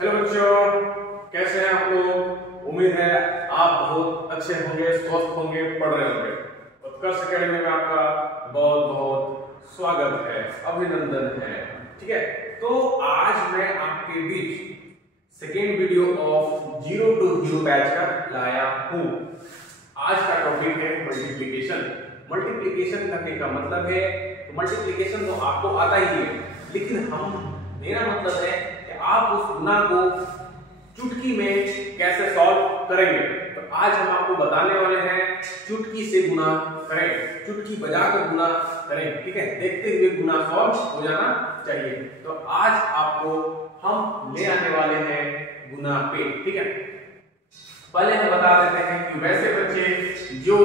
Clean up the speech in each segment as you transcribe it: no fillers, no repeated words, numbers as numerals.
Hello बच्चों, कैसे हैं आप लोग। उम्मीद है आप बहुत अच्छे होंगे, स्वस्थ होंगे, पढ़ रहे होंगे। उत्कर्ष अकेडमी में आपका बहुत बहुत स्वागत है, अभिनंदन है। ठीक है, तो आज मैं आपके बीच second video of zero to hero batch का लाया हूं। आज का टॉपिक है मल्टीप्लिकेशन। मल्टीप्लिकेशन करने का मतलब है, मल्टीप्लिकेशन तो आपको आता ही है, लेकिन मेरा मतलब है कि आप उस गुना को चुटकी में कैसे सॉल्व करेंगे। तो आज हम आपको बताने वाले हैं चुटकी से गुना करें, चुटकी बजाकर गुना करें। ठीक है, देखते हुए गुना सॉल्व हो जाना चाहिए। तो आज आपको हम ले आने वाले हैं गुना पे। ठीक है, पहले हम बता देते हैं कि वैसे बच्चे जो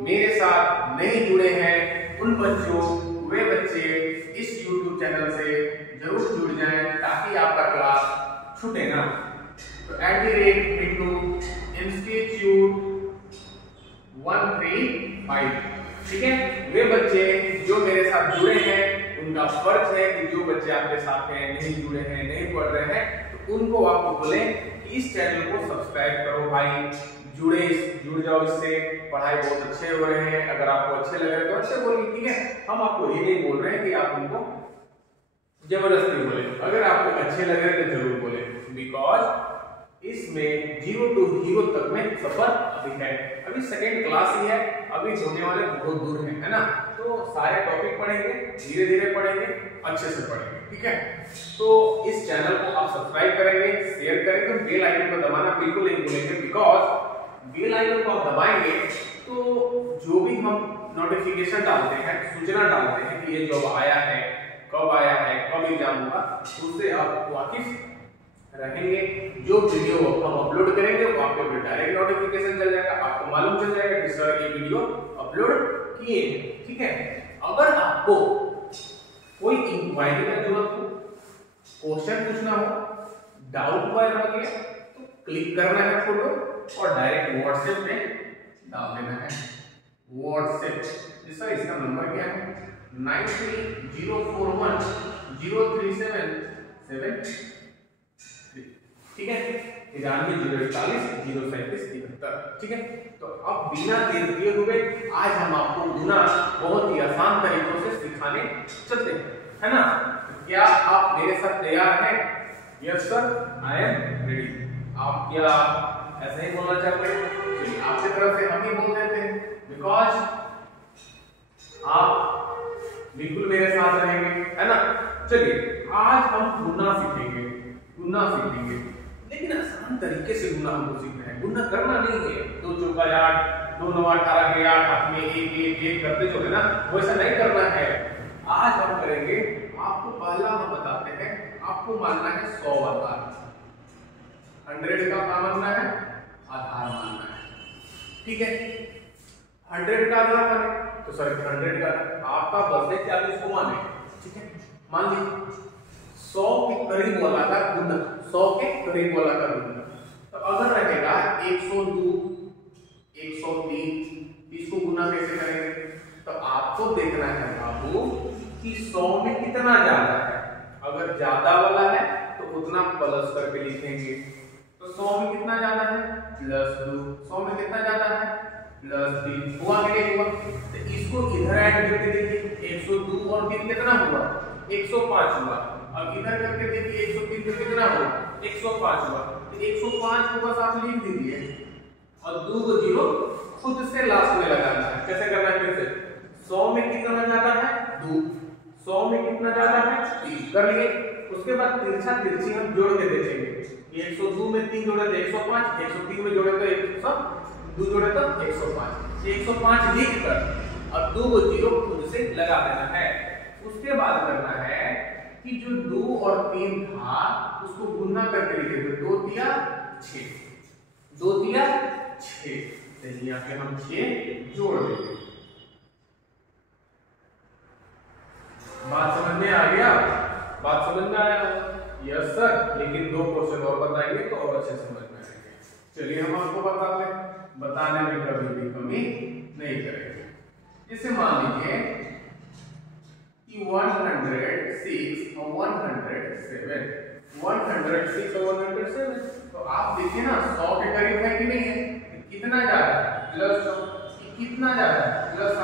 मेरे साथ नहीं जुड़े हैं, उन बच्चों वे बच्चे इस YouTube चैनल से जरूर जुड़ जाएं ताकि आपका क्लास छूटे ना। तो @Institute 135, ठीक है, वे बच्चे जो मेरे साथ जुड़े हैं उनका फर्ज है कि जो बच्चे आपके साथ हैं, नहीं जुड़े हैं, नहीं पढ़ रहे हैं, तो उनको आपको बोलें कि इस चैनल को सब्सक्राइब करो भाई, जुड़ जाओ, इससे पढ़ाई बहुत अच्छे हो रहे हैं। अगर आपको अच्छे लग रहे तो अच्छे बोलिए, ठीक है, हम आपको ये नहीं बोल रहे हैं कि आप उनको जबरदस्ती बोले। अगर आपको अच्छे लग रहे तो जरूर बोले, बिकॉज इसमें जीरो टू हीरो तक में सफर अभी है, अभी सेकेंड क्लास ही है, अभी होने वाले बहुत दूर है ना। तो सारे टॉपिक पढ़ेंगे, धीरे धीरे पढ़ेंगे, अच्छे से पढ़ेंगे। ठीक है, तो इस चैनल को आप सब्सक्राइब करेंगे, शेयर करेंगे, बेल आइकन को दबाना बिल्कुल नहीं भूलेंगे, बिकॉज बेल आइकन को आप दबाएंगे तो जो भी हम नोटिफिकेशन डालते हैं, सूचना डालते हैं कि ये जॉब आया है, कब आया है, कब एग्जाम होगा, उससे आप वाकिफ रहेंगे। जो वीडियो हम अपलोड करेंगे वो आपके ऊपर डायरेक्ट नोटिफिकेशन चल जाएगा, आपको मालूम चल जाएगा कि सर ये वीडियो अपलोड किए हैं। ठीक है, अगर आपको कोई इंक्वायरी का जरूरत हो, क्वेश्चन पूछना हो, डाउट वगैरह हो गया, तो क्लिक करना है फोटो और डायरेक्ट व्हाट्सएप में डाल देना है। व्हाट्सएप जैसा इसका नंबर क्या है 9304103773। ठीक है, 9304103773। ठीक है, तो अब बिना देर किए हुए आज हम आपको गुना बहुत ही आसान तरीकों से सिखाने चलते हैं, है ना। क्या आप मेरे साथ तैयार हैं? Yes sir, I am ready. आप क्या ऐसे ही बोलना चाहते हैं? चलिए, आपकी तरफ से हम ही बोल देते हैं, बिकॉज आप बिल्कुल मेरे साथ रहेंगे, है ना। चलिए, आज हम गुना सीखेंगे, लेकिन आसान तरीके से गुना हमको सीखना है। गुना करना नहीं है 2 चौका 8, 2 9 18 के 8, हाथ में 1 1 1 करते जो है ना, वैसा नहीं करना है। आज हम करेंगे, आपको पहला हम बताते हैं, आपको मानना है 100 आधार। 100 का क्या मानना है? आधार मानना है। ठीक है, 100 का आधार माने तो सर 100 का आपका बस है 40 को माने। ठीक है, मान लीजिए 100 के करीब वाला का गुना, 100 के करीब वाला का गुना, तो अगर रहेगा 102 103, इसको गुना कैसे करेंगे? तो आपको देखना है बाबू कि 100 में कितना ज्यादा है। अगर ज्यादा वाला है तो उतना प्लस करके लिखेंगे। तो 100 में कितना ज्यादा है? +2। 100 में कितना ज्यादा है? +3। हुआ कि नहीं हुआ? तो इसको इधर ऐड करके देखिए, 102 और 3 कितना हुआ? 105 हुआ। अब इधर करके देखिए, 103 पे कितना हुआ? 105 हुआ। तो 105 को बस आप लिख दीजिए और 2 को 0 खुद से लास्ट में लगाना है। कैसे करना है? फिर से 100 में कितना ज्यादा है? 2। 100 में कितना ज्यादा है? 3 कर लिए। उसके बाद तिरछा तिरछी हम जोड़ के देखेंगे। 102 में 3 जोड़े तो 105, 103 में जोड़े तो 102 जोड़े तो 105। 105 लिख कर और 2 को 0 खुद से लगा देना है। उसके बाद करना है कि जो 2 और 3 था उसको गुना करके लिखेंगे। 2 तिया 6, 2 तिया 6, तो यहाँ पे हम 6 जोड़ देंगे। बात समझ में आ गया? बात समझ में आया? यस सर, लेकिन 2 क्वेश्चन और बताएंगे तो और अच्छे समझ में आएंगे। चलिए हम आपको बताते हैं, बताने में कभी भी कमी नहीं करेंगे। जैसे मान लीजिए कि कि 106 और 107, 106 और 107, तो आप देखिए ना 100 के करीब है कि नहीं है, कितना ज्यादा है प्लस 100, कितना ज्यादा है प्लस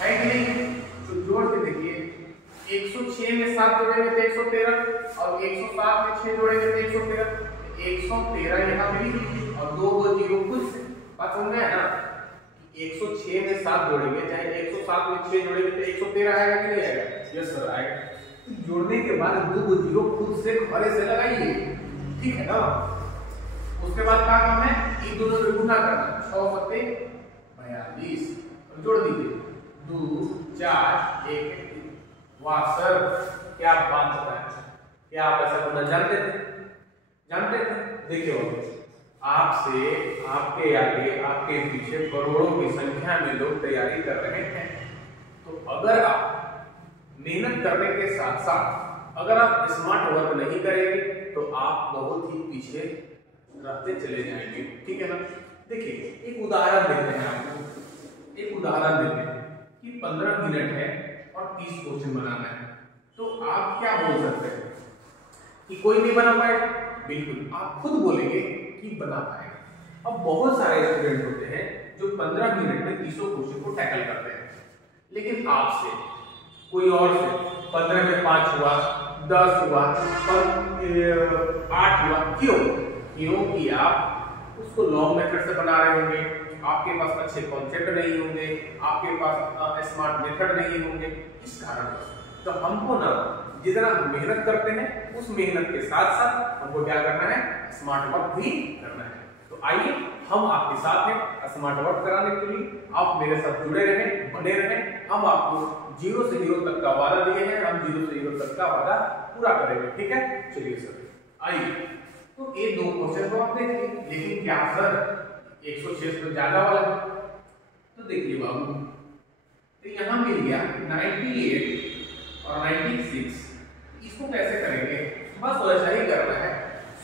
है कि नहीं, तो जोड़ के देखिए 106 में 7 जोड़ेंगे तो 113 और 107 में 6 जोड़ेंगे तो 113, 113 यहाँ पे लिख लीजिए और 2 को 0 खुद से, बात समझ में है ना, 106 में 7 जोड़ेंगे चाहे 107 में 6 जोड़ेंगे तो 113 आएगा कि नहीं आएगा, यस सर आएगा। जोड़ने के बाद 2 को 0 खुद से घरे से लगाइए, ठीक है ना। उसके बाद क्या काम है, इन दोनों में गुना करना, 6 सत्ते 42 और जोड़ दीजिए 2 4 1। वाह सर क्या बात है, क्या आप ऐसा करना जानते थे, जानते थे। देखिए आपसे आपके आगे आपके पीछे करोड़ों की संख्या में लोग तैयारी कर रहे हैं, तो अगर आप मेहनत करने के साथ साथ अगर आप स्मार्ट वर्क नहीं करेंगे तो आप बहुत ही पीछे रहते चले जाएंगे, ठीक है ना। देखिए एक उदाहरण देते हैं आपको, एक उदाहरण देते हैं कि 15 मिनट है और 30 क्वेश्चन बनाना है, तो आप क्या बोल सकते हैं कि कोई नहीं बना पाएगा, बिल्कुल आप खुद बोलेंगे कि बना पाएगा। अब बहुत सारे स्टूडेंट होते हैं जो 15 मिनट में 30 क्वेश्चन को टैकल करते हैं, लेकिन आपसे कोई और से 15 में 5 हुआ, 10 हुआ, 8 हुआ, क्यों? क्योंकि आप उसको लॉन्ग मेथड से बना रहे होंगे, आपके पास अच्छे कॉन्सेप्ट नहीं होंगे, आपके पास स्मार्ट मेथड नहीं होंगे, इस कारण तो हमको ना जितना मेहनत करते हैं उस मेहनत के साथ साथ हमको क्या करना है, स्मार्ट वर्क भी करना है। तो आइए हम आपके साथ हैं स्मार्ट वर्क कराने के लिए, आप मेरे साथ जुड़े रहें, बने रहें। हम आपको 0 से 0 तक का वादा दिए हैं, हम 0 से 0 तक का वादा पूरा करेंगे, ठीक है। चलिए सर आइए, तो ये 2 क्वेश्चन तो आप देखिए, लेकिन क्या सर 106 तो ज्यादा वाला है, तो देखिए बाबू, तो यहाँ मिल गया 98 और 96, इसको कैसे करेंगे, बस वैसा ही करना है।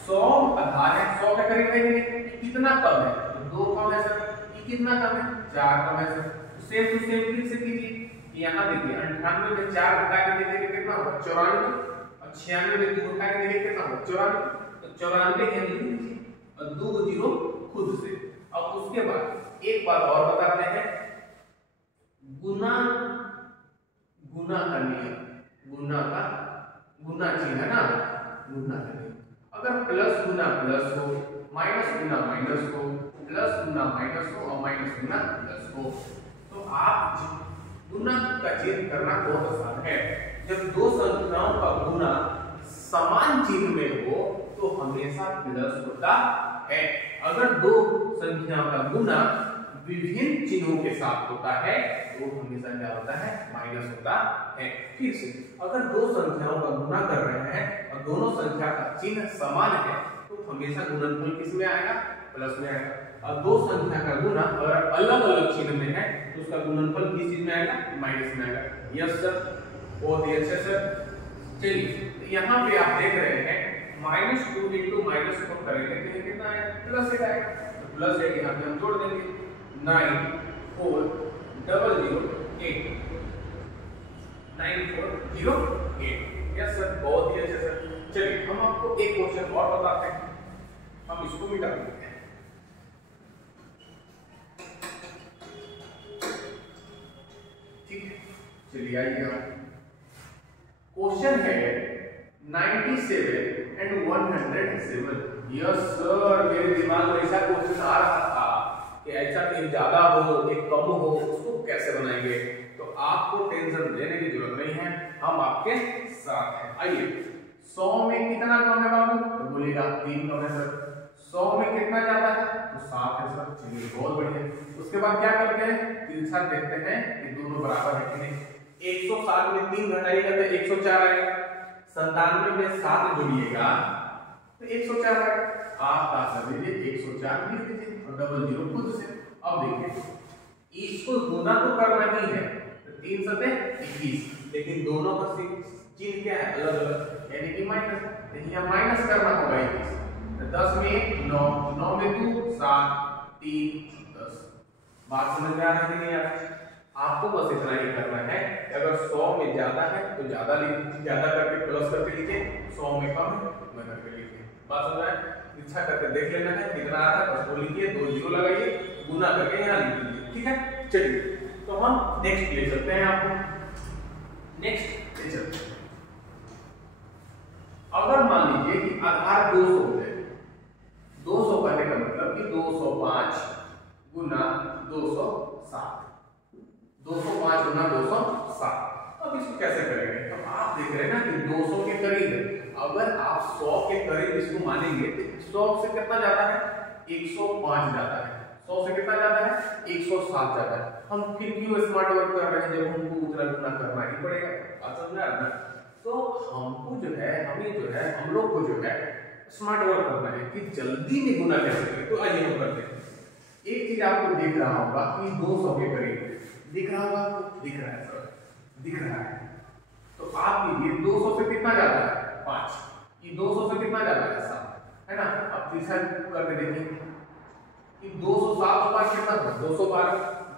100 आधार है, 100 के करीब है, कितना कम है, तो 2 कम है सर, ये कितना कम है, 4 कम है सर, सेम टू सेम फिर से कीजिए। यहाँ देखिए 98 में 4 घटा के देखिए कितना होगा 94, और 96 में 2 घटा के देखिए कितना होगा 94, तो 94 यहाँ लिख लीजिए और 2 को 0 खुद से। अब उसके बाद एक बात और बताते हैं, गुना गुना का नियम, गुना का गुना चिन्ह है ना, गुना का नियम, अगर प्लस गुना प्लस हो, माइनस गुना माइनस हो, प्लस गुना माइनस हो और माइनस गुना प्लस हो, तो आप गुना का चिन्ह करना बहुत आसान है। जब 2 संख्याओं का गुना समान चिन्ह में हो तो हमेशा प्लस होता है, अगर 2 संख्याओं का गुना विभिन्न चिन्हों के साथ होता है तो हमेशा क्या होता है, माइनस होता है। फिर से अगर 2 संख्याओं का गुना कर रहे हैं और दोनों संख्या का चिन्ह समान है तो हमेशा गुणनफल किस में आएगा, प्लस में आएगा। और 2 संख्या का गुना अगर अलग अलग चिन्ह में है तो उसका गुणनफल किस चीज में आएगा, माइनस में आएगा। यस सर, बहुत ही अच्छे सर। चलिए यहाँ पे आप देख रहे हैं -2 into -4 करेंगे तो कितना आएगा, प्लस 1 आएगा, तो प्लस 1 यहाँ पे हम जोड़ देंगे 9408 9408। यस सर, बहुत ही अच्छे सर। चलिए हम आपको एक क्वेश्चन और बताते हैं, हम इसको मिटा देते हैं। ठीक है, चलिए आइए, क्वेश्चन है 97 and 107। यस सर, मेरे दिमाग में ऐसा क्वेश्चन आ रहा था कि ऐसा एक ज्यादा हो एक कम हो, उसको कैसे बनाएंगे, तो आपको टेंशन लेने की जरूरत नहीं है, हम आपके साथ हैं। आइए, 100 में कितना कम है बाबू, तो बोलेगा 3 कम है सर। 100 में कितना ज्यादा है, तो 7 है सर। चलिए बहुत बढ़िया। उसके बाद क्या करते हैं, तिरछा देखते हैं कि दोनों बराबर है कि नहीं। 107 में 3 घटाइएगा तो 104 आएगा, 97 में 7 जोड़िएगा तो 104 आएगा। आप क्या कर दीजिए, 104 लिख दीजिए और डबल 0 खुद से। अब देखिए इसको गुना तो करना ही है, तो 3 सते 21, लेकिन दोनों का चिन्ह क्या है, अलग अलग, यानी कि माइनस, लेकिन यहाँ माइनस करना होगा 21, तो 10 में 9, 9 में 2 7 3 10। बात समझ में आ रही है, आपको बस इतना ही करना है कि अगर 100 में ज्यादा है तो ज्यादा करके प्लस करके लिखिए, 100 में कम है मैं करके लिखिए। बात समझ आए? इच्छा करके देख लेना है कितना आ रहा है, बस वो लिखिए, 2 जीरो लगाइए, गुना करके यहाँ लिख लीजिए। ठीक है, चलिए तो हम नेक्स्ट ले चलते हैं। आपको नेक्स्ट ले चलते हैं। अगर मान लीजिए कि आधार 200 है, 200 करने का मतलब कि 205 गुना 207, 205 गुना 207। अब इसको कैसे करेंगे? तो आप देख रहे हैं ना कि 200 के करीब है, अगर आप 100 के करीब इसको मानेंगे तो 100 से कितना जाता है? 105 जाता है। 100 से कितना जाता है? 107 जाता है। हम फिर क्यों स्मार्ट वर्क कर रहे हैं जब हमको उतना गुना करना ही पड़ेगा? बात समझ में आ रहा है? तो हमको जो है, हमें जो है, हम लोग को जो है स्मार्ट वर्क करना है कि जल्दी में गुना कैसे करें। तो आइए हम करते हैं। एक चीज आपको दिख रहा होगा कि 200 के करीब दिख रहा होगा, दिख रहा है सर, दिख रहा है। तो आप लीजिए 200 से कितना जाता है? 5। ये 200 से कितना जाता है? 7, है ना? अब तीसरा करके देखिए कि 207 और 5 कितना होगा? 212।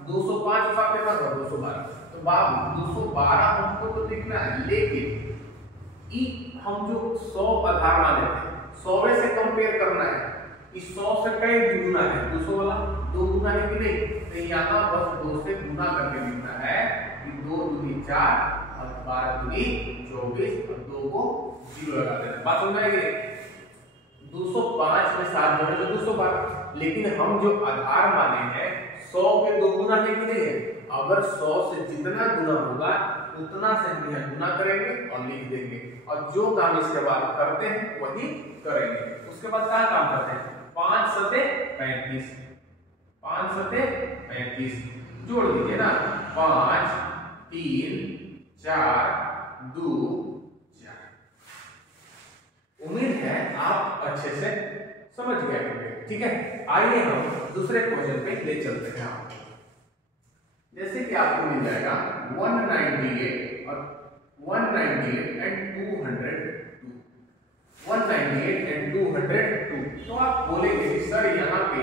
205 और 7 कितना होगा? 212। तो बाबू 212 हमको तो दिखना है, लेकिन हम जो 100 आधार माने थे, 100 से कंपेयर करना है। इस 100 से कई गुना है, 200 वाला 2 गुना है कि नहीं? तो यहाँ बस 2 से गुना करके लिखना है कि 2 दूनी 4 और 12 दूनी 24 और 2 को 0 लगा देना। बात समझ में आई? 205 में 7 जोड़े तो 212, लेकिन हम जो आधार माने हैं 100 के 2 गुना है कि नहीं है? अगर 100 से जितना गुना होगा उतना से हम यहाँ गुना करेंगे और लिख देंगे, और जो काम इसके बाद करते हैं वही करेंगे। उसके बाद क्या काम करते हैं? 5 सते 35, 5 सते 35 जोड़ दीजिए ना, 5 3 4 2 4। उम्मीद है आप अच्छे से समझ गए होंगे। ठीक है, आइए हम दूसरे क्वेश्चन पे ले चलते हैं। आपको जैसे कि आपको मिल जाएगा 198 और 198 एंड 202, 198 एंड 202। तो आप बोलेंगे कि सर यहाँ पे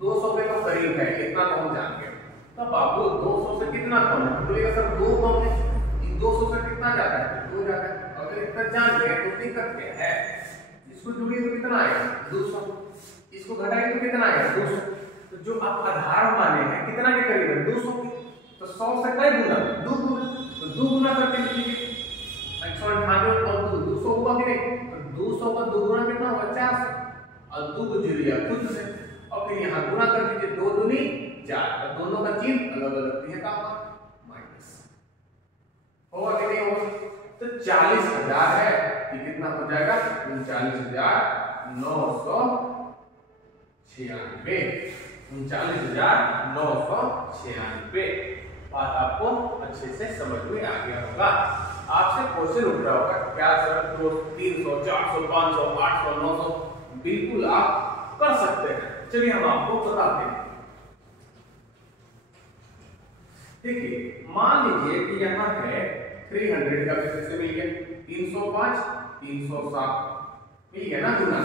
200 के तो करीब है, इतना तो हम जान गए। तो बाबू 200 से कितना कम है? बोलेगा सर 2 कम है। 200 से कितना जाता है? 2 जाता है। अगर इतना जान गए तो दिक्कत क्या है? इसको जोड़िए तो कितना आएगा? 200। इसको घटाइए तो कितना आएगा? 200। तो जो आप आधार माने हैं कितना के करीब है? 200 के। तो 100 से कई गुना? 2 गुना। तो 2 गुना करके लिखिए 198 और 200 हुआ कि नहीं? तो 200 का 2 गुना कितना होगा? 400 और 2 को जोड़िए खुद से और फिर यहाँ गुना कर दीजिए, 2 दूनी 4। तो दोनों का चिन्ह अलग अलग है, का माइनस होगा कि नहीं होगा? तो 40,000 है, ये कितना हो जाएगा? 39,996, 39,996। बात आपको अच्छे से समझ में आ गया होगा। आपसे क्वेश्चन उठ रहा होगा क्या सर 300 400 500 800 900? बिल्कुल आप कर सकते हैं। चलिए हम आपको बताते हैं। देखिए मान लीजिए कि यहाँ है 300 का वैसे से मिल गया, 305 307 मिल गया ना गुना,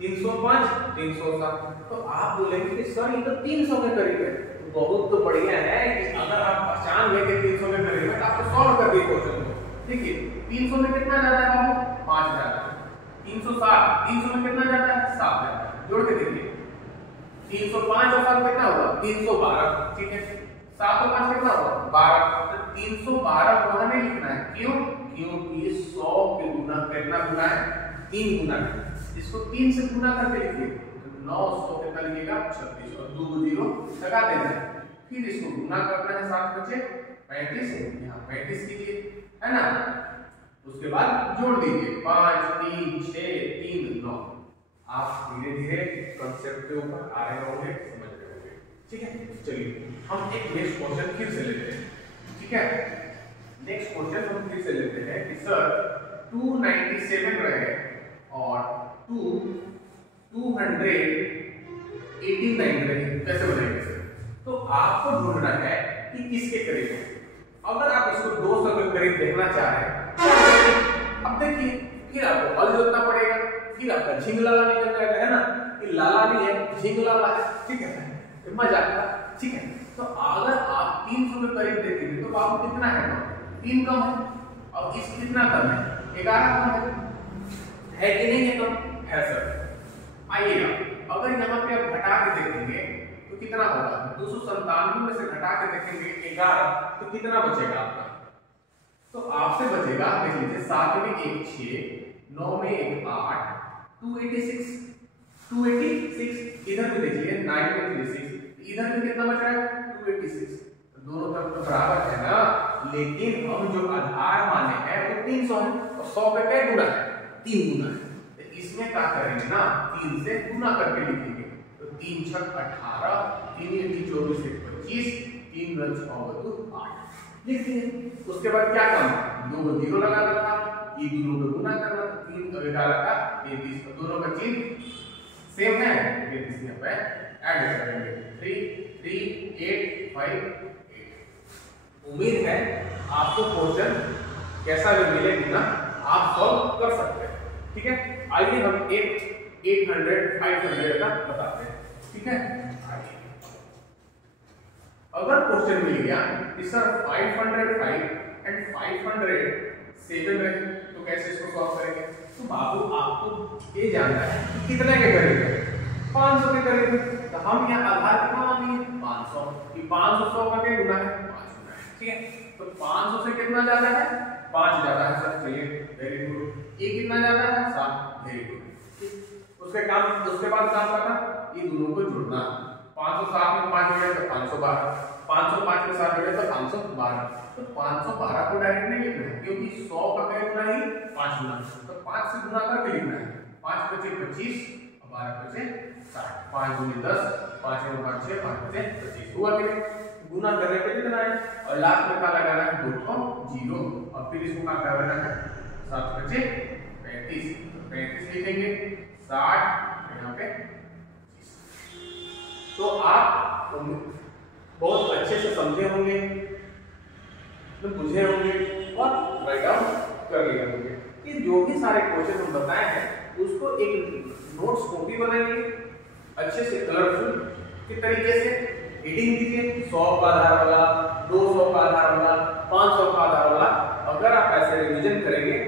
305 307। तो आप बोलेंगे कि सर ये तो 300 के करीब है। तो बहुत तो बढ़िया है कि अगर आप पहचान गए कि 300 के करीब है तो आपको सॉल्व कर दिए क्वेश्चन को। ठीक है, 300 में कितना जाता है बाबू? 5 जाता है। 307 300 में कितना जाता है? 7 जाता है। जोड़ के देखिए 305 और 7 कितना होगा? 312। ठीक है, 7 और 5 कितना होगा? 12। तो 312 को हमें लिखना है। क्यों? क्योंकि 100 के गुना कितना गुना है? 3 गुना है। इसको 3 से गुना करके लिखिए तो 900 कितना लिखिएगा? 36 और 2 0 लगा देना है। फिर इसको गुना करना है, 7 बचे 35 है, यहाँ 35 कीजिए, है ना? उसके बाद जोड़ दीजिए 5 3 6 3 9। आप धीरे धीरे कंसेप्ट के ऊपर आ रहे होंगे, समझ रहे होंगे। ठीक है, चलिए हम एक नेक्स्ट क्वेश्चन फिर से लेते हैं। ठीक है, नेक्स्ट क्वेश्चन हम फिर से लेते हैं कि सर 297 रहे और 289 रहे, कैसे बनाएंगे सर? तो आपको ढूंढना है कि किसके करीब है। अगर आप इसको 200 के करीब देखना चाह रहे हैं, अब देखिए फिर आपको हल जोड़ना पड़ेगा, फिर आपका झिंग लाला निकल जाएगा, है ना? ये लाला नहीं है, झिंग लाला है। ठीक है, मजा आता। ठीक है, तो अगर आप 300 के करीब देखेंगे तो बाबू कितना है ना, 3 कम है और इस कितना कम है, 11 कम है कि नहीं है, कम है सर। आइएगा अगर यहाँ पे आप घटा के देखेंगे तो कितना होगा, 297 में से घटा के देखेंगे 11 तो कितना बचेगा आपका, तो आपसे बचेगा देख लीजिए 7 में 1 6, 9 में 1 8, 286 इधर भी देखिए 9 में 3 6, इधर भी कितना बच रहा है 286, दोनों तरफ तो बराबर है ना, लेकिन हम जो आधार माने हैं वो 300 है और 100 पे क्या गुना है, 3 गुना है, तो इसमें क्या करेंगे ना 3 से गुना करके लिखेंगे, तो 3 6 18, 3 24 से 25, 3 6 2 8 लिख दिए। उसके बाद क्या करना, 2 को 0 लगाना था, ये दोनों को गुना करना था, 3 का 11 का 33, दोनों का चिन्ह सेम है, 33 यहाँ पे ऐड करेंगे 3 3 8 5 8। उम्मीद है आपको क्वेश्चन कैसा भी मिलेगा ना आप सॉल्व कर सकते हैं, ठीक है। आइए हम 800 500 का बताते हैं, ठीक है। अगर क्वेश्चन मिल गया कि सर 505 एंड 507 रहे तो कैसे इसको सॉल्व करेंगे, तो बाबू आपको ये जानना है कि कितने के करीब है, 500 के करीब है, तो हम यहाँ आधार कितना मानेंगे 500, कि 500 100 का क्या गुना है 5 गुना है, ठीक है। तो 500 से कितना ज्यादा है 5 ज्यादा है सर, चलिए वेरी गुड। ये कितना ज्यादा है 7, वेरी गुड। उसके बाद काम करना, ये दोनों को जोड़ना, 507 में 5 जोड़े तो 512, 505 के साथ जोड़े तो 512, तो 512 को डायरेक्ट नहीं लिखना है क्योंकि 100 का क्या गुना ही 5 गुना, तो 5 से गुना करके लिखना है, 5 बचे 25 और 12 बचे 60, 5 दूनी 10, 5 में 5 6, 5 बचे 25 हुआ कि नहीं, गुना करने पे कितना है और लास्ट में क्या लगाना है 2 को 0 और फिर इसको क्या करना है 7 बचे 35, तो 35 लिखेंगे 60 यहाँ पे। तो आप बहुत अच्छे से समझे होंगे, तो बुझे होंगे और राइट डाउन कर लिए होंगे कि जो भी सारे क्वेश्चन हम बताए हैं उसको एक नोट्स कॉपी बनाइए अच्छे से कलरफुल के तरीके से, हेडिंग दीजिए 100 का आधार वाला, 200 का आधार वाला, 500 का आधार वाला। अगर आप ऐसे रिवीजन करेंगे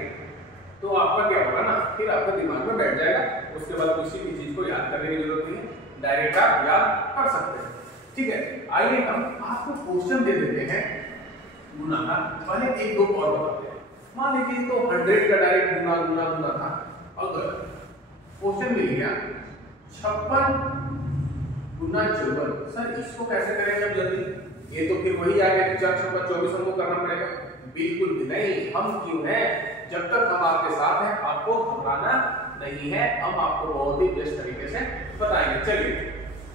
तो आपका क्या होगा ना, फिर आपका दिमाग में बैठ जाएगा, उसके बाद किसी भी चीज को याद करने की जरूरत नहीं, डायरेक्ट आप याद कर सकते हैं, ठीक है। आइए हम आपको क्वेश्चन दे देते हैं गुना का, पहले एक दो और बताते हैं। मान लीजिए तो 100 का डायरेक्ट गुना गुना गुना था, अगर क्वेश्चन मिल गया 56 गुना 54, सर इसको कैसे करेंगे अब जल्दी, ये तो फिर वही आ गया 4 6 24 हमको करना पड़ेगा, बिल्कुल भी नहीं, हम क्यों हैं, जब तक हम आपके साथ हैं आपको घबराना नहीं है, हम आपको बहुत ही बेस्ट तरीके से बताएंगे। चलिए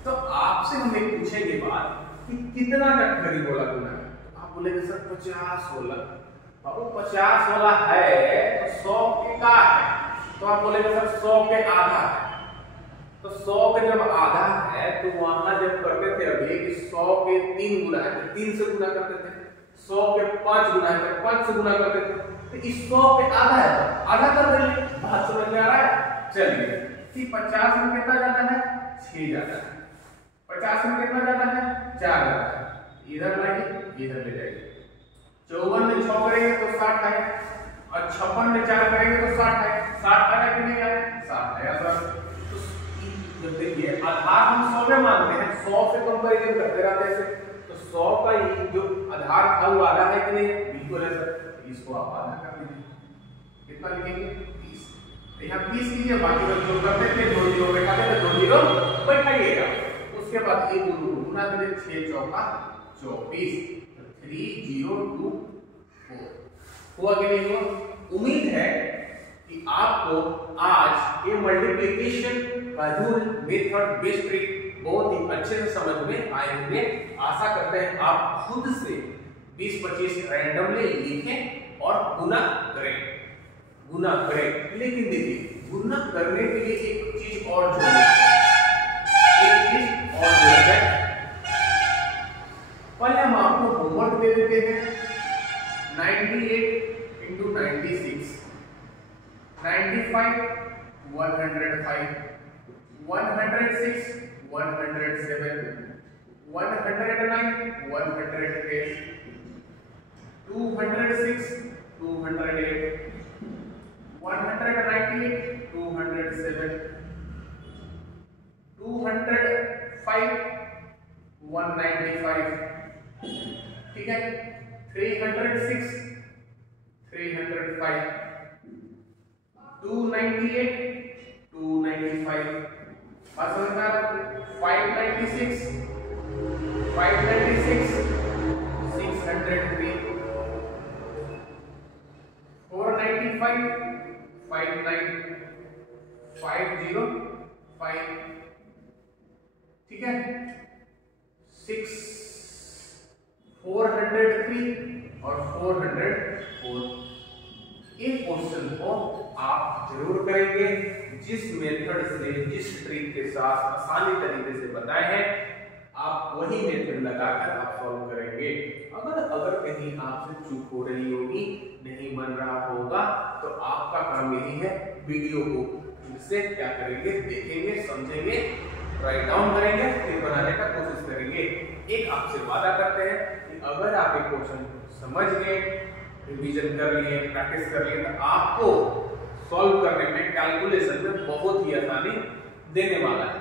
तो आपसे हम एक पूछेंगे बात कि कितना का करीब वाला गुना है, तो आप बोलेंगे सर 50 वाला, बाबू 50 वाला है तो 100 के का है, तो आप बोलेंगे सर 100 के आधा है, तो 100 के जब आधा है तो वहां जब करते थे अभी कि 100 के 3 गुना है तो 3 से गुना करते थे, 100 के 5 गुना है तो 5 से गुना करते थे, तो इस 100 पे आधा है तो आधा कर देंगे, बात समझ में आ रहा है। चलिए कि 50 में कितना जाता है 6 जाता है, 50 में कितना जाता है 4 जाता है, इधर लाइए इधर ले जाइए, 54 में 6 करेंगे तो 60 है और 56 में 4 करेंगे तो 60 है, 60 आया कि नहीं आया 60 आया सर। तो जब देखिए आधार हम 100 में मानते हैं, 100 से कंपैरिजन करते रहते हैं, तो 100 का ये जो आधार था वो आधा है कि नहीं, बिल्कुल है सर, इसको आप आधा कर लीजिए, कितना लिखेंगे 30, यहाँ 30 कीजिए, बाकी लोग जो करते थे 2 0 बैठा देते 2 0 बैठाइएगा, उसके बाद ये दोनों को गुना करें 6 चौका 24, 3024 हुआ कि नहीं हुआ। उम्मीद है कि आपको आज ये मल्टीप्लिकेशन का रूल मेथड बेस्ड ट्रिक बहुत ही अच्छे से समझ में आए होंगे। आशा करते हैं आप खुद से 20-25 रैंडमली लिखें और गुना करें, गुना करें। लेकिन देखिए गुना करने के लिए एक चीज और जोड़ें, एक चीज और जोड़ें। पहले हम आपको होमवर्क दे देते हैं 98 into 96, 95 105, 106 107, 109, 110, 206, 208, 198, 207, 205, 195, ठीक है, 306, 305, 298, 295, 596, 596, 603, 495, 59, 505, ठीक है, 6, 403 और 404। इस क्वेश्चन को आप जरूर करेंगे। जिस मेथड से, जिस ट्रिक के साथ आसानी तरीके से बताए हैं, आप वही मेथड लगाकर आप सॉल्व करेंगे। अगर कहीं आपसे चूक हो रही होगी, नहीं बन रहा होगा, तो आपका काम यही है, वीडियो को फिर से क्या करेंगे, देखेंगे, समझेंगे, राइट डाउन करेंगे, फिर बनाने का कोशिश करेंगे। एक आपसे वादा करते हैं कि अगर आप एक क्वेश्चन समझ गए, रिवीजन कर लिए, प्रैक्टिस कर लिए, तो आपको सॉल्व करने में, कैलकुलेशन में बहुत ही आसानी देने वाला है।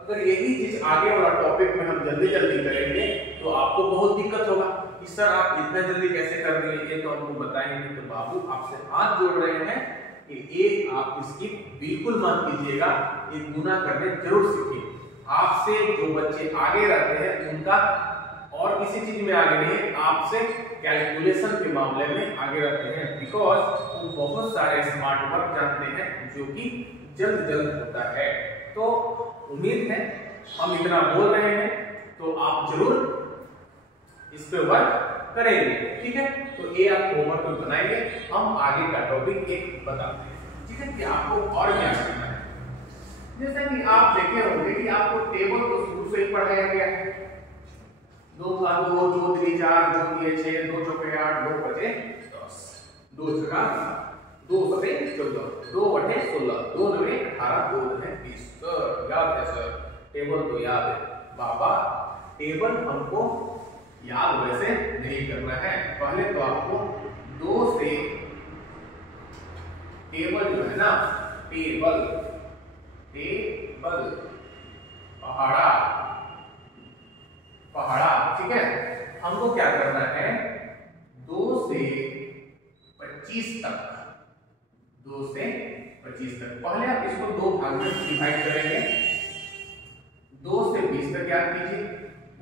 अगर यही चीज आगे वाला टॉपिक में हम जल्दी जल्दी करेंगे तो आपको बहुत दिक्कत होगा कि सर आप इतना जल्दी कैसे कर दिए, ये तो हमको बताएंगे। तो बाबू आपसे हाथ जोड़ रहे हैं कि ये आप इसकी बिल्कुल मत कीजिएगा, ये गुना करने जरूर सीखिए। आपसे जो बच्चे आगे रहते हैं उनका और किसी चीज में आगे नहीं है, आपसे कैलकुलेशन के मामले में आगे रहते हैं, बिकॉज वो बहुत सारे स्मार्ट वर्क जानते हैं जो कि जल्द होता है। तो उम्मीद है हम इतना बोल रहे हैं तो आप जरूर इस पे वर्क करेंगे, ठीक है। तो ये आप होमवर्क में बनाएंगे, हम आगे का टॉपिक एक बताते हैं, ठीक है, कि आपको और क्या करना है। जैसा कि आप देखे होंगे कि आपको टेबल तो शुरू से ही पढ़ाया गया है, 2 का 2, 2 3 4, 2 3 6, 2 चौके 8, 2 बचे 10, 2 छक्का 2 बटे 14, 2 बटे 16, 2 नवे 18, 2 दुने 20। सर याद है सर, टेबल तो याद है। बाबा टेबल हमको याद वैसे नहीं करना है, पहले तो आपको 2 से टेबल जो है ना, टेबल पहाड़ा, ठीक है, हमको क्या करना है, 2 से 25 तक, 2 से 25 तक। पहले आप इसको 2 भाग में डिवाइड करेंगे, 2 से 20 तक याद कीजिए,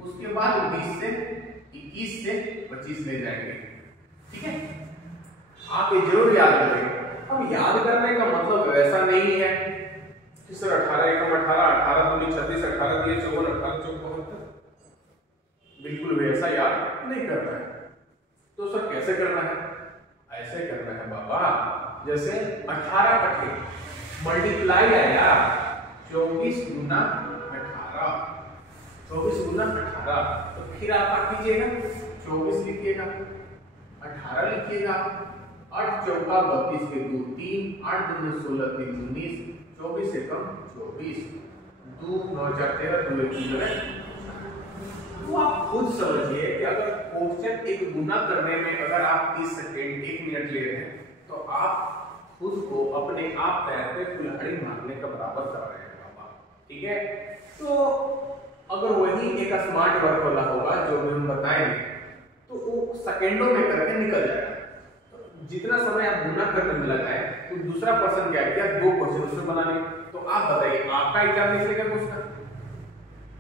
उसके बाद 20 से 21 से 25 ले जाएंगे, ठीक है। आप ये जरूर याद करेंगे। अब याद करने का मतलब वैसा नहीं है कि सर 18 एकम 18, 18 दूनी 36, 18 दिए 54, 18 चौक 72, बिल्कुल भी ऐसा याद नहीं करना है। तो सर कैसे करना है, ऐसे करना है बाबा, जैसे 18 कटे मल्टीप्लाई आया 24 गुना 18, 24 गुना 18, तो फिर आप क्या कीजिएगा, 24 लिखिएगा, 18 लिखिएगा, 8 चौका 32 के 2 3, 8 दूनी 16, 3 19, 24 एकम 24, 2 9 4 13, 2 1 3। तो आप खुद समझिए कि अगर क्वेश्चन एक गुना करने में अगर आप 30 सेकंड 1 मिनट ले रहे हैं, तो आप खुद को अपने आप पैर पे कुल्हाड़ी मारने का बराबर कर रहे हैं बाबा, ठीक है। तो अगर वही एक स्मार्ट वर्क वाला होगा जो हम बताएंगे, तो वो सेकंडों में करके निकल जाएगा। तो जितना समय आप गुना करने में लगाए, तो दूसरा पर्सन क्या किया, 2 क्वेश्चन उसमें बनाने। तो आप बताइए आपका एग्जाम निकलेगा उसका,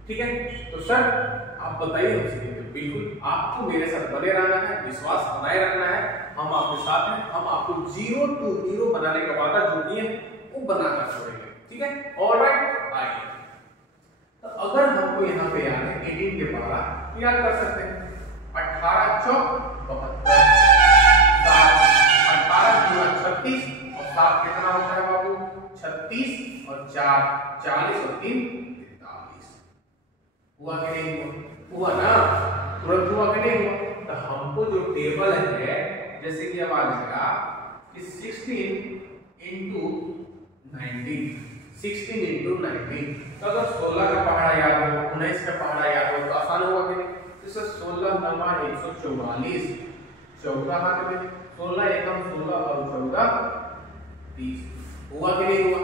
ठीक है। तो सर आप बताइए हमसे, बिल्कुल आपको मेरे साथ बने रहना है, विश्वास बनाए रखना है, हम आपके साथ हैं, हम आपको 0 to हीरो बनाने का वादा जो किए वो बनाकर छोड़ेंगे, ठीक है। ऑलराइट, आइए। तो अगर हमको यहाँ पे याद है 18 के 12 याद कर सकते हैं, 18 चौक 72, 18 गुना 36 और 7 कितना होता है बाबू, 36 और 4 40 और 3 43। हुआ कि नहीं हुआ, हुआ ना, तुरंत हुआ कि नहीं हुआ। तो हमको जो टेबल है, जैसे कि अब आ जाएगा कि 16 into 19, 16 into 19, तो अगर 16 का पहाड़ा याद हो, 19 का पहाड़ा याद हो तो आसान होगा कि नहीं। जैसे 16 नमा 144, 14 हाथ में 16 एकम 16 और 14 30, हुआ कि नहीं हुआ।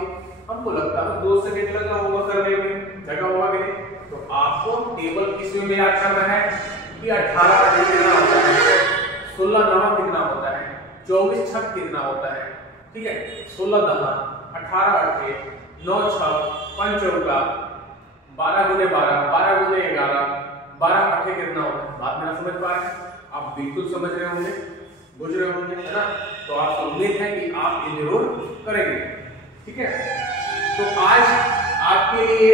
हमको लगता है 2 सेकंड लगा होगा करने में, जगह होगा कि नहीं। तो आपको टेबल किस में याद करना है कि 18 कितना होता है, 16 9 कितना होता है, 24 6 कितना होता है, ठीक है। 16 10 18 8 9 6 5 चौका 12 गुने 12 12 गुने 11 12 8 कितना होता है। बात मेरा समझ पा रहे हैं आप, बिल्कुल समझ रहे होंगे, बुझ रहे होंगे, है ना। तो आप उम्मीद है कि आप ये जरूर करेंगे, ठीक है। तो आज आपके लिए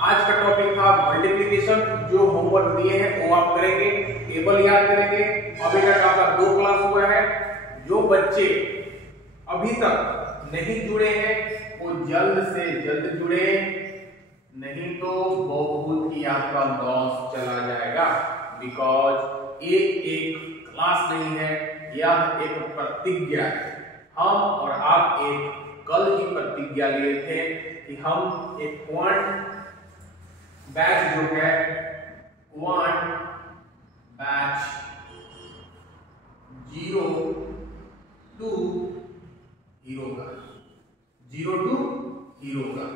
आज का टॉपिक था मल्टीप्लिकेशन। जो होमवर्क दिए हैं वो आप करेंगे, टेबल याद करेंगे। अभी तक आपका 2 क्लास हुआ है। जो बच्चे अभी तक नहीं जुड़े हैं वो जल्द से जल्द जुड़े, नहीं तो बहुत ही आपका लॉस चला जाएगा। बिकॉज एक क्लास नहीं है, यह एक प्रतिज्ञा है। हम और आप एक कल ही प्रतिज्ञा लिए थे कि हम एक क्वांट बैच जो है, क्वांट बैच 0 to हीरो का, 0 to हीरो का,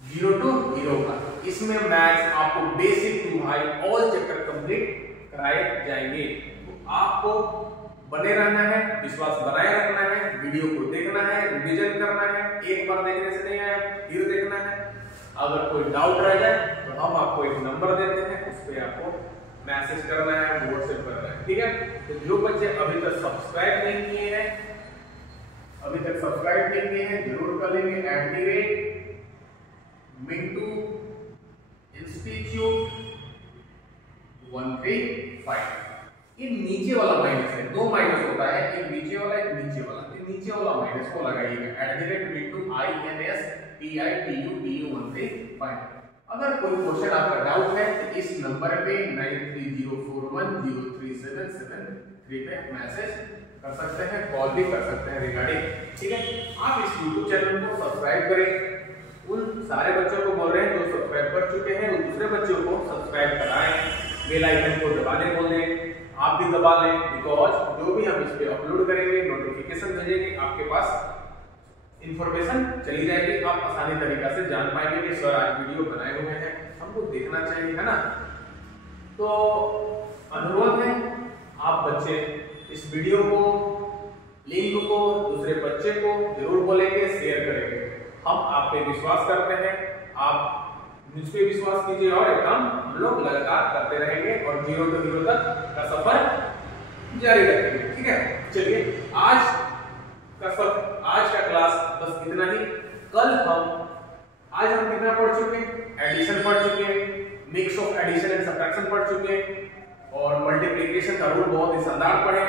0 to हीरो का, इसमें मैथ्स आपको basic to high all chapter complete कराए जाएंगे। तो आपको बने रहना है, विश्वास बनाए रखना है, वीडियो को देखना है, रिवीजन करना है। एक बार देखने से नहीं आया, फिर देखना है। अगर कोई डाउट रह जाए तो हम आपको एक नंबर देते हैं, उस पर आपको मैसेज करना है, व्हाट्सएप करना है, ठीक है। तो जो बच्चे अभी तक सब्सक्राइब नहीं किए हैं, जरूर कर लेंगे। @मिंटू इंस्टीट्यूट 135, ये नीचे वाला माइनस है, 2 माइनस होता है, एक नीचे वाला एक नीचे वाला, तो नीचे वाला माइनस को लगाइएगा। @मिंटू INSTITU 135। अगर कोई क्वेश्चन आपका डाउट है तो इस नंबर पे 9304103773 पे मैसेज कर सकते हैं, कॉल भी कर सकते हैं रिगार्डिंग, ठीक है। आप इस YouTube चैनल को सब्सक्राइब करें। उन सारे बच्चों को बोल रहे हैं जो सब्सक्राइब कर चुके हैं, वो दूसरे बच्चों को सब्सक्राइब कराएं, बेल आइकन को दबाने बोल दें, आप भी दबा लें। बिकॉज जो भी हम इस पे अपलोड करेंगे, नोटिफिकेशन भेजेंगे, आपके पास इंफॉर्मेशन चली जाएगी। आप आसानी तरीका से जान पाएंगे कि सर आज वीडियो बनाए हुए हैं, हमको देखना चाहिए, है ना। तो अनुरोध है आप बच्चे इस वीडियो को, लिंक को दूसरे बच्चे को जरूर बोलेंगे, शेयर करेंगे। हम आप पे विश्वास करते हैं, आप मुझ पे विश्वास कीजिए और ये काम हम लोग लगातार करते रहेंगे और 0 to हीरो तक का सफर जारी रखेंगे, ठीक है। चलिए आज का क्लास बस इतना ही। आज हम कितना पढ़ चुके हैं, एडिशन पढ़ चुके हैं, mix of addition and subtraction पढ़ चुके हैं और मल्टीप्लिकेशन का रूल बहुत ही शानदार पढ़े।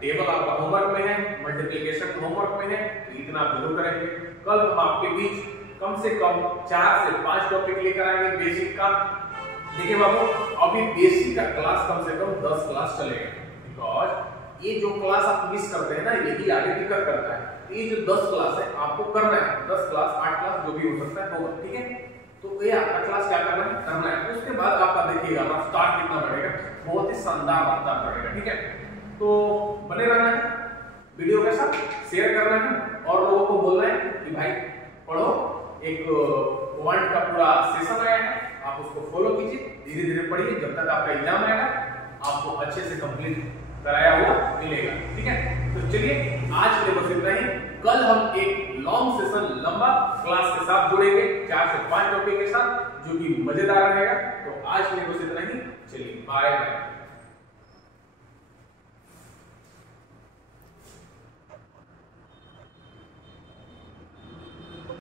टेबल आपका होमवर्क में है, मल्टीप्लिकेशन होमवर्क में है, तो इतना आप जरूर करेंगे। कल हम आपके बीच कम से कम 4 से 5 टॉपिक लेकर आएंगे बेसिक का। देखिए बाबू, अभी बेसिक का क्लास कम से कम 10 क्लास चलेगा। बिकॉज ये जो क्लास आप मिस करते हैं ना, यही आगे टिकट करता है। ये जो 10 क्लास है आपको करना है, 10 क्लास 8 क्लास जो भी हो सकता है होगा, ठीक है। तो ये आपका क्लास क्या करना है। उसके बाद आपका देखिएगा ना स्टार्ट कितना बढ़ेगा, बहुत ही शानदार बढ़ेगा, ठीक है। तो बने रहना है, वीडियो के साथ शेयर करना है और लोगों को बोलना है कि भाई पढ़ो। एक क्वांट का पूरा सेशन आया है, आप उसको फॉलो कीजिए, धीरे धीरे पढ़िए, जब तक आपका एग्जाम आएगा आपको अच्छे से कंप्लीट कराया हुआ मिलेगा, ठीक है। तो चलिए आज के लिए बस इतना ही। कल हम एक लॉन्ग सेशन, लंबा क्लास के साथ जुड़ेंगे 4 से 5 टॉपिक के साथ, जो कि मजेदार रहेगा। तो आज के लिए बस इतना ही, चलिए बाय बाय।